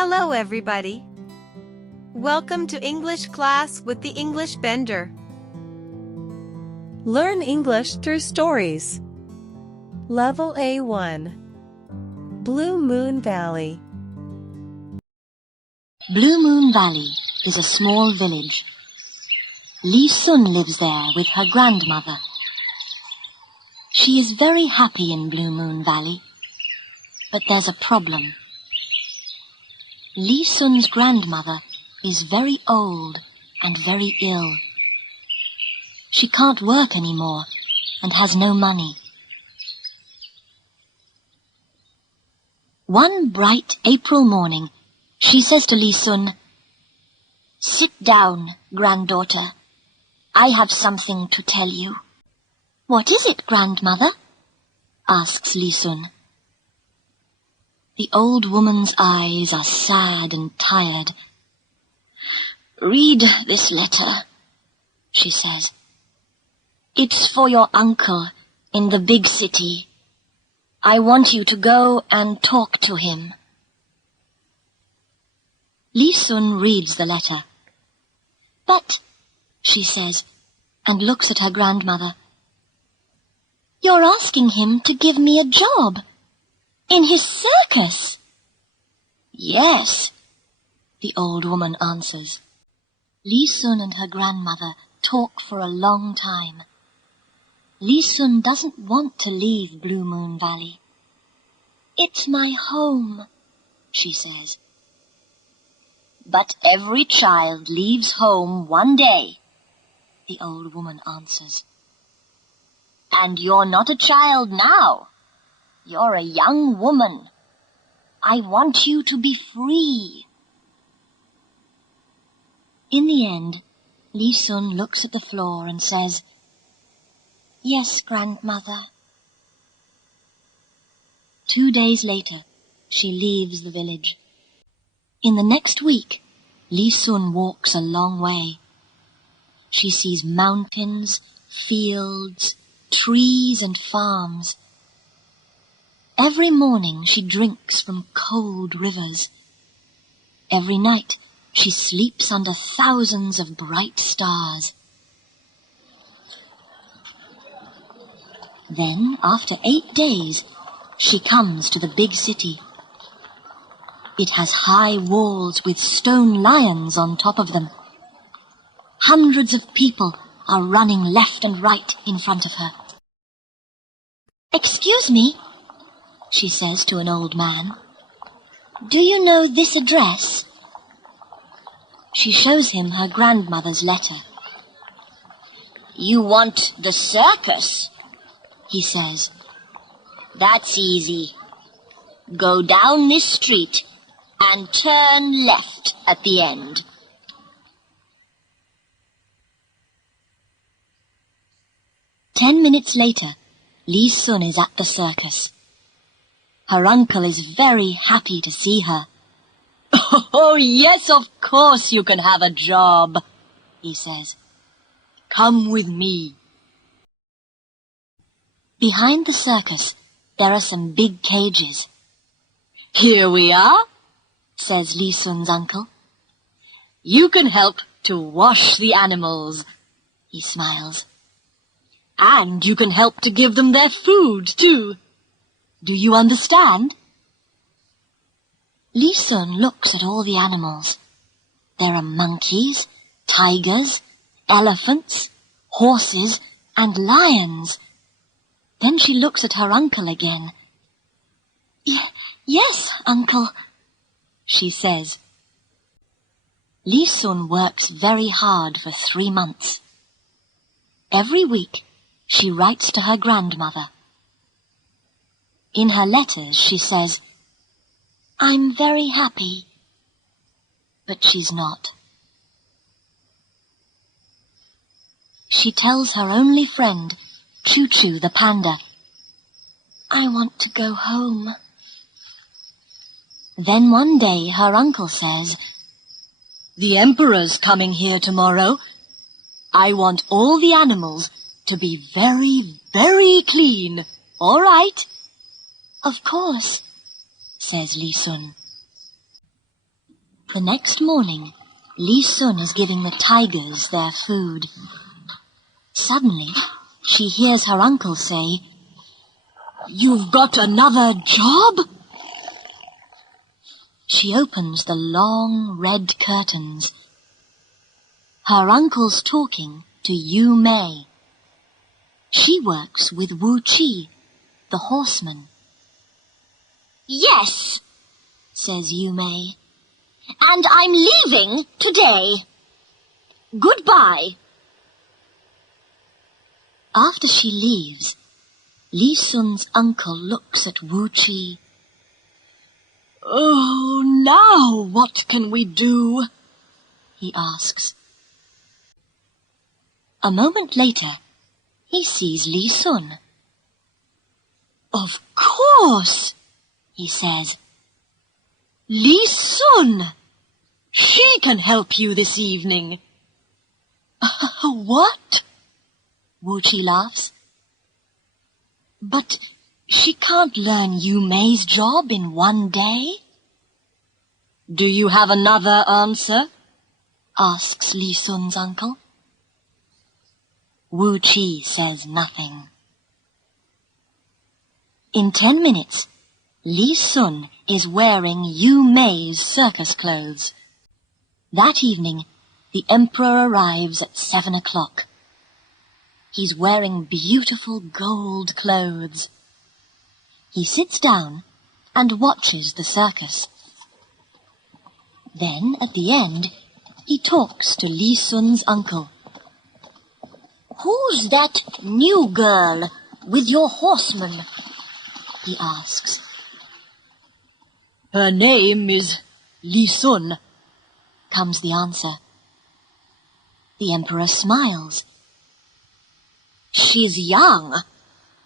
Hello everybody. Welcome to English class with the English Bender. Learn English through stories. Level A1. Blue Moon Valley. Blue Moon Valley is a small village. Li Sun lives there with her grandmother. She is very happy in Blue Moon Valley, but there's a problem. Li Sun's grandmother is very old and very ill. She can't work anymore and has no money. One bright April morning, she says to Li Sun, "Sit down, granddaughter. I have something to tell you." "What is it, grandmother?" asks Li Sun. The old woman's eyes are sad and tired. "Read this letter," she says. "It's for your uncle in the big city. I want you to go and talk to him." Li Sun reads the letter. "But," she says, and looks at her grandmother, "you're asking him to give me a job in his circus." "Yes," the old woman answers. Li Sun and her grandmother talk for a long time. Li Sun doesn't want to leave Blue Moon Valley. "It's my home," she says. "But every child leaves home one day," the old woman answers. "And you're not a child now. You're a young woman. I want you to be free." In the end, Li Sun looks at the floor and says, "Yes, grandmother." 2 days later, she leaves the village. In the next week, Li Sun walks a long way. She sees mountains, fields, trees and farms. Every morning she drinks from cold rivers. Every night she sleeps under thousands of bright stars. Then, after 8 days, she comes to the big city. It has high walls with stone lions on top of them. Hundreds of people are running left and right in front of her. "Excuse me," she says to an old man. "Do you know this address?" She shows him her grandmother's letter. "You want the circus?" he says. "That's easy. Go down this street and turn left at the end." Ten minutes later, Li Sun is at the circus. Her uncle is very happy to see her. "Oh, yes, of course you can have a job," he says. "Come with me." Behind the circus, there are some big cages. "Here we are," says Li Sun's uncle. "You can help to wash the animals," he smiles. "And you can help to give them their food, too. Do you understand?" Li Sun looks at all the animals. There are monkeys, tigers, elephants, horses, and lions. Then she looks at her uncle again. "Yes, uncle," she says. Li Sun works very hard for 3 months. Every week, she writes to her grandmother. In her letters, she says, "I'm very happy," but she's not. She tells her only friend, Choo Choo the panda, "I want to go home." Then one day her uncle says, "The emperor's coming here tomorrow. I want all the animals to be very, very clean, all right?" "Of course," says Li Sun. The next morning, Li Sun is giving the tigers their food. Suddenly, she hears her uncle say, "You've got another job?" She opens the long red curtains. Her uncle's talking to Yu Mei. She works with Wu Qi, the horseman. "Yes," says Yu Mei, "and I'm leaving today. Goodbye." After she leaves, Li Sun's uncle looks at Wu Qi. "Oh, now what can we do?" he asks. A moment later, he sees Li Sun. "Of course," he says. "Li Sun! She can help you this evening." "What?" Wu Qi laughs. "But she can't learn Yu Mei's job in one day." "Do you have another answer?" asks Li Sun's uncle. Wu Qi says nothing. In 10 minutes, Li Sun is wearing Yu Mei's circus clothes. That evening, the emperor arrives at 7 o'clock. He's wearing beautiful gold clothes. He sits down and watches the circus. Then, at the end, he talks to Li Sun's uncle. "Who's that new girl with your horseman?" he asks. "Her name is Li Sun," comes the answer. The emperor smiles. "She's young,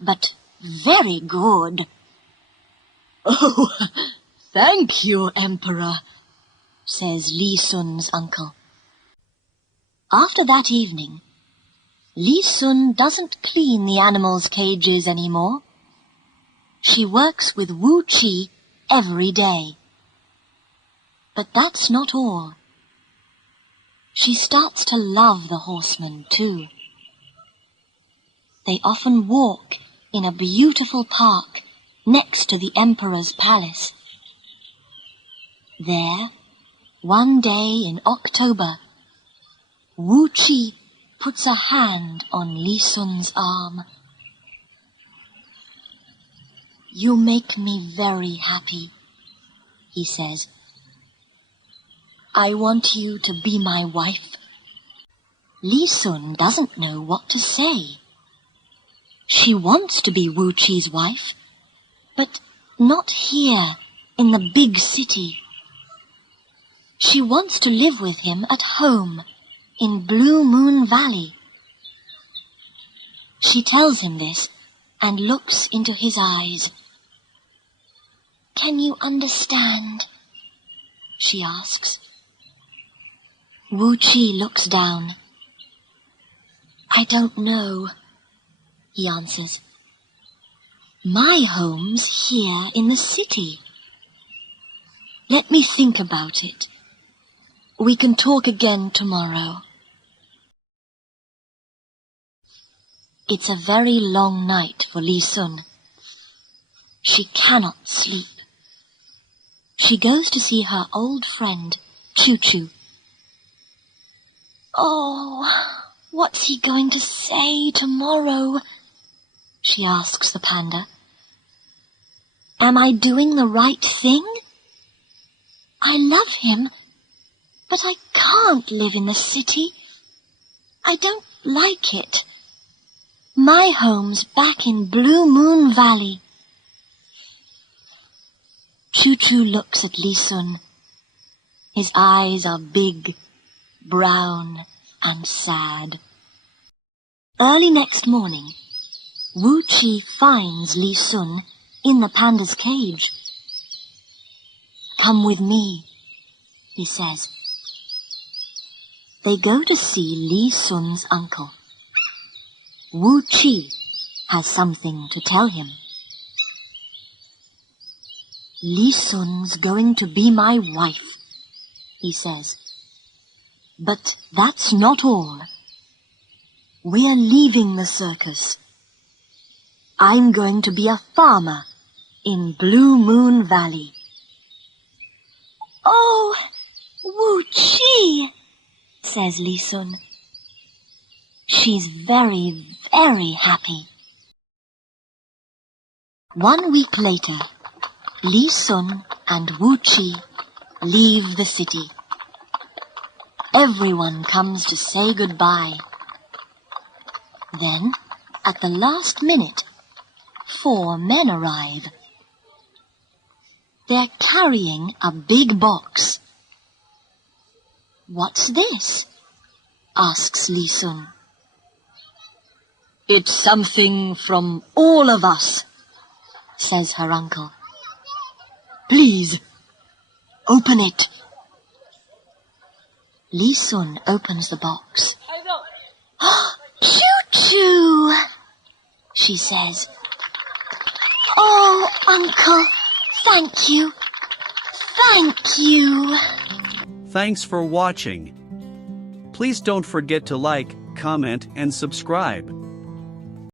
but very good." "Oh, thank you, Emperor," says Li Sun's uncle. After that evening, Li Sun doesn't clean the animals' cages anymore. She works with Wu Qi every day. But that's not all. She starts to love the horsemen too. They often walk in a beautiful park next to the emperor's palace. There, one day in October, Wu Qi puts a hand on Li Sun's arm. "You make me very happy," he says. "I want you to be my wife." Li Sun doesn't know what to say. She wants to be Wu Qi's wife, but not here in the big city. She wants to live with him at home in Blue Moon Valley. She tells him this and looks into his eyes. "Can you understand?" she asks. Wu Qi looks down. "I don't know," he answers. "My home's here in the city. Let me think about it. We can talk again tomorrow." It's a very long night for Li Sun. She cannot sleep. She goes to see her old friend, Choo Choo. "Oh, what's he going to say tomorrow?" she asks the panda. "Am I doing the right thing? I love him, but I can't live in the city. I don't like it. My home's back in Blue Moon Valley." Choo Choo looks at Li Sun. His eyes are big, brown, and sad. Early next morning, Wu Qi finds Li Sun in the panda's cage. "Come with me," he says. They go to see Li Sun's uncle. Wu Qi has something to tell him. "Li Sun's going to be my wife," he says. But that's not all. We're leaving the circus. I'm going to be a farmer in Blue Moon Valley. Oh, Wu-Chi, says Li Sun. She's very, very happy. 1 week later, Li Sun and Wu-Chi leave the city. Everyone comes to say goodbye. Then, at the last minute, 4 men arrive. They're carrying a big box. What's this? Asks Li Sun. It's something from all of us, says her uncle. Please, open it. Li Sun opens the box. Choo-choo, she says. Oh, Uncle, thank you. Thank you. Thanks for watching. Please don't forget to like, comment, and subscribe.